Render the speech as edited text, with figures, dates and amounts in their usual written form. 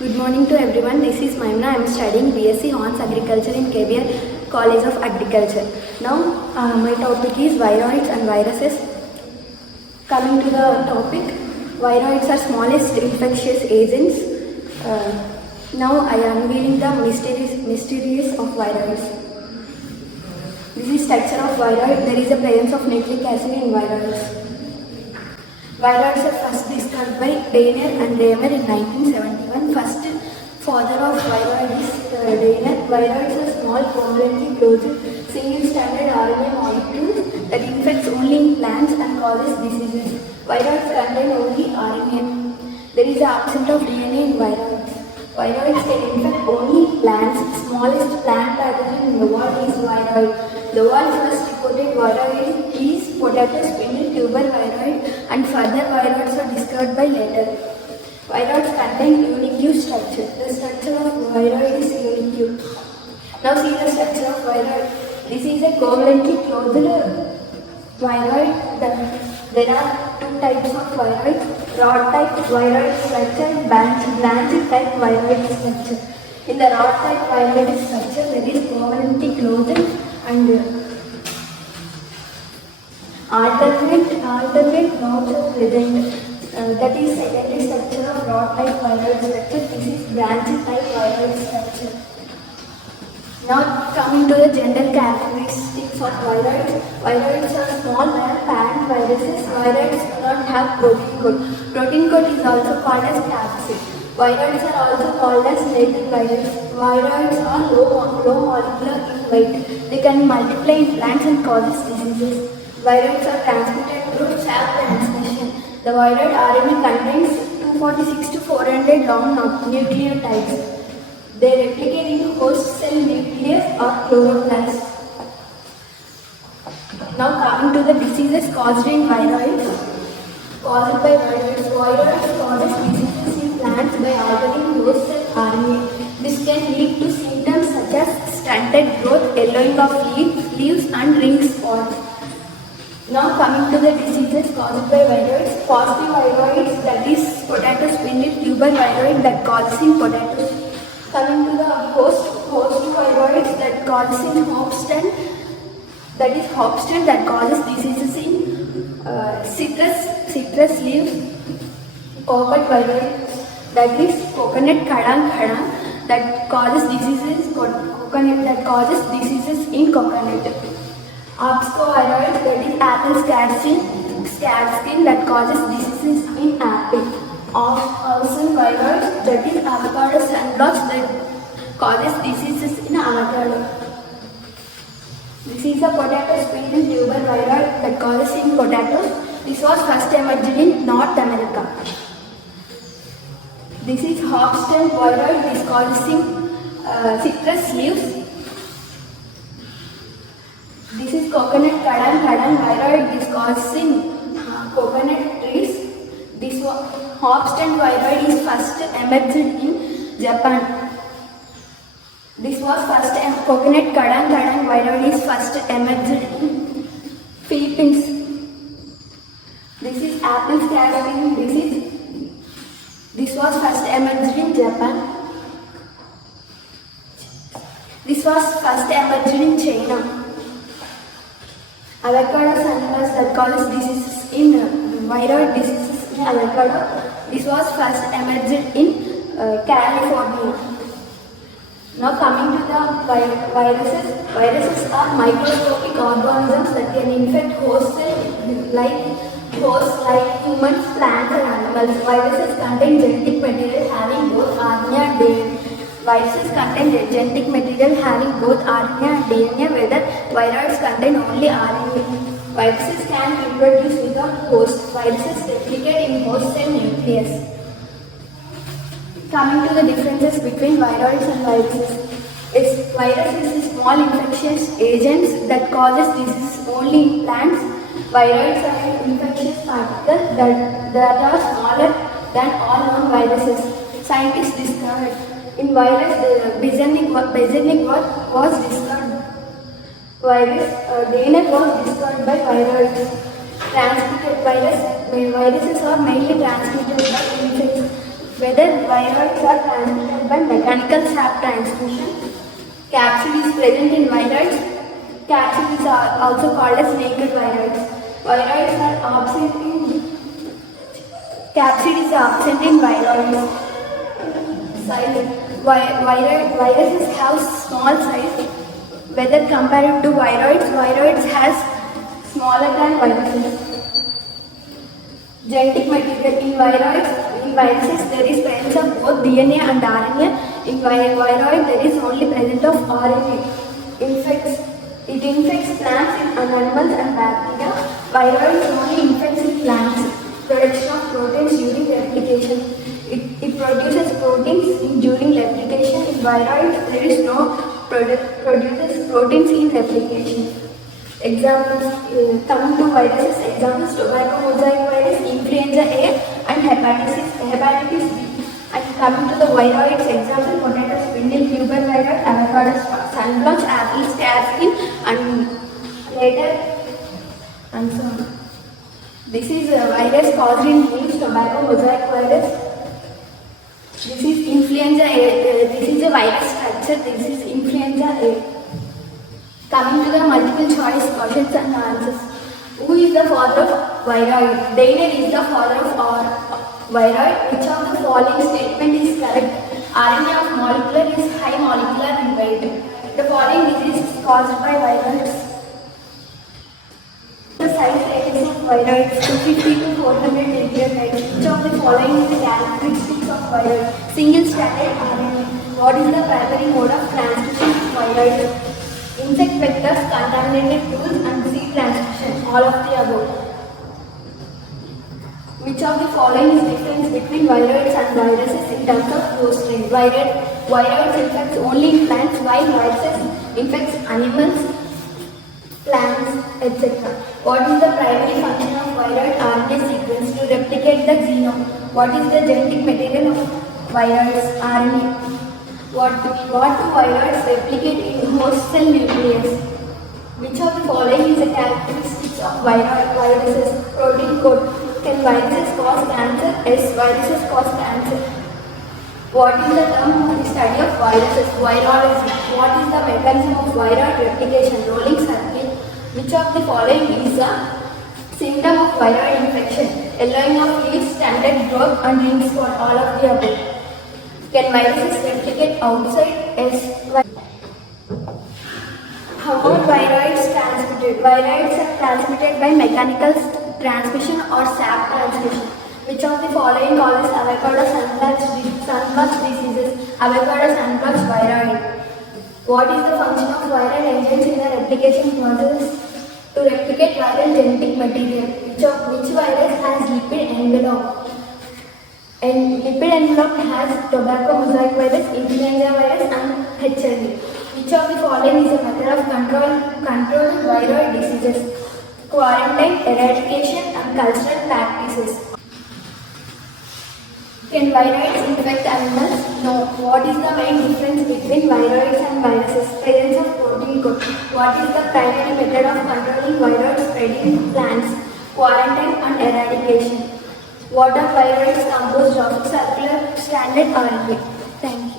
Good morning to everyone. This is Maimuna. I am studying BSc Honors Agriculture in KBR College of Agriculture. Now, my topic is viroids and viruses. Coming to the topic, viroids are smallest infectious agents. Now, I am unveiling the mysteries of viroids. This is structure of viroid. There is a presence of nucleic acid in viroids. Viroids are first discovered by Dehner and Reimer in 1971. First father of viroid is Dehner. Viroids are small, covalently closed, single-stranded RNA molecules that infects only in plants and causes diseases. Viroids contain only RNA. There is an absence of DNA in viroids. Viroids can infect only plants. Smallest plant pathogen in the world is viroid. The world's first reported viroid is potato spindle tuber viroid, and further viroids are discovered by later. Viroids contain unique structure. The structure of viroid is unique. Now see the structure of viroid. This is a covalently closed viroid. There are two types of viroids: rod type viroid structure and branch type viroid structure. In the rod type viroid structure, there is covalently closed and alternate nodes are present. That is secondary structure of rod type viroid structure. This is branch type viroid structure. Now coming to the general characteristics of viroids. Viroids are small parent viruses. Viroids do not have protein coat. Protein coat is also called as capsid. Viroids are also called as latent virus. Viroids are low molecular in weight. They can multiply in plants and causes diseases. Viroids are transmitted through cell transmission. The viroid RNA contains 246 to 400 long nucleotides. They replicate in host cell nucleus or chloroplast. Now coming to the diseases caused in viroids. Caused by viroids. Viroids causes diseases in plants by altering host cell RNA. This can lead to symptoms such as stunted growth, yellowing of leaves and ring spots. Now coming to the diseases caused by viroids. Positive viroids, that is potato spindle tuber viroid that causes in potatoes. Coming to the host viroids that causes in hopstan, that is hopstan that causes diseases in citrus leaves. Coconut viroid, that is coconut kadang that causes diseases in coconut. Abscoviroid, that is apple scadskin that causes diseases in apple. Awesome viroid, that is avocado sunblotch that causes diseases in avocado. This is a potato spindle tuber viroid that causes in potatoes. This was first emerged in North America. This is hopstan viroid, this causes in citrus leaves. This is coconut kadang viroid, this causes in coconut trees. This hopstan viroid is first emerged in Japan. This was first coconut kadang viroid is first emerged in Philippines. This is apple scadskin. This was first emerged in Japan. This was first emerged in China. Avocado sunblotch that causes diseases in viroid diseases in avocado. This was first emerged in California. Now coming to the viruses. Viruses are microscopic organisms that can infect hosts like humans, plants and animals. Viruses contain genetic material having both RNA and DNA. Viruses contain genetic material having both RNA and DNA, whether viroids contain only RNA. Viruses can reproduce without host. Viruses replicate in host cell nucleus. Coming to the differences between viroids and viruses. Viruses is small infectious agents that causes disease only in plants. Viroids are infectious particles that are smaller than all known viruses. Scientists discovered in virus, Beijing was discovered. DNA was discovered by viruses. Viruses are mainly transmitted by insects. Whether viroids are transmitted by mechanical sap transmission. Capsule is present in viroids. Capsule is also called as naked viroids. Viroids are absent in capsule is absent in viroids. Size. Viruses have small size. Whether compared to viroids has smaller than viruses. Genetic material in viruses there is presence of both DNA and RNA. In viroid there is only presence of RNA. It infects plants and animals and bacteria. Viroids only infects in plants. Production of proteins during replication. It produces proteins during replication. In viroids there is no produces proteins in replication. Examples coming to viruses, examples tobacco mosaic virus, influenza A and hepatitis B. And coming to the viroids, example potato spindle fever virus, avocado sunblotch, apple scare skin and later and so on. This is a virus caused in maize, tobacco mosaic virus. This is influenza A. This is a virus structure. This is influenza A. Coming to the multiple choice questions and answers. Who is the father of viroid? Daniel is the father of viroid. Which of the following statement is correct? RNA of molecular is high molecular in weight. The following disease is caused by viroids. The size ranges of viroids 250 to 400 nucleotides. Which of the following is the characteristics of viroid? Single-stranded RNA. What is the primary mode of transmission of viroid? Insect vectors, contaminated tools and seed transmission, all of the above. Which of the following is difference between viroids and viruses in terms of growth rate? Viroids infect only plants while viruses infect animals, plants, etc. What is the primary function of viroid RNA sequence? To replicate the genome. What is the genetic material of viroids RNA? What do viroids replicate in host cell nucleus? Which of the following is the characteristics of viruses? Protein code. Can viruses cause cancer? Yes, viruses cause cancer. What is the term of the study of viruses? Virology. What is the mechanism of viral replication? Rolling circuit. Which of the following is a symptom of viral infection? Yellowing of leaves, standard growth and ring spot, all of the above. Can viruses replicate outside? Yes. How are viroids transmitted? Viroids are transmitted by mechanical transmission or sap transmission. Which of the following causes avocado sunblotch diseases? Avocado sunblotch viroid. What is the function of viral enzymes in the replication process? To replicate viral genetic material. Which virus has lipid envelope? And lipid envelope has tobacco mosaic virus, influenza virus and HIV. Which of the following is a method of control viral diseases? Quarantine, eradication and cultural practices. Can viroids infect animals? No. What is the main difference between viroids and viruses? Presence of protein code. What is the primary method of controlling viroid spreading in plants? Quarantine and eradication. What are viroids composed of? Circular stranded RNA. Thank you.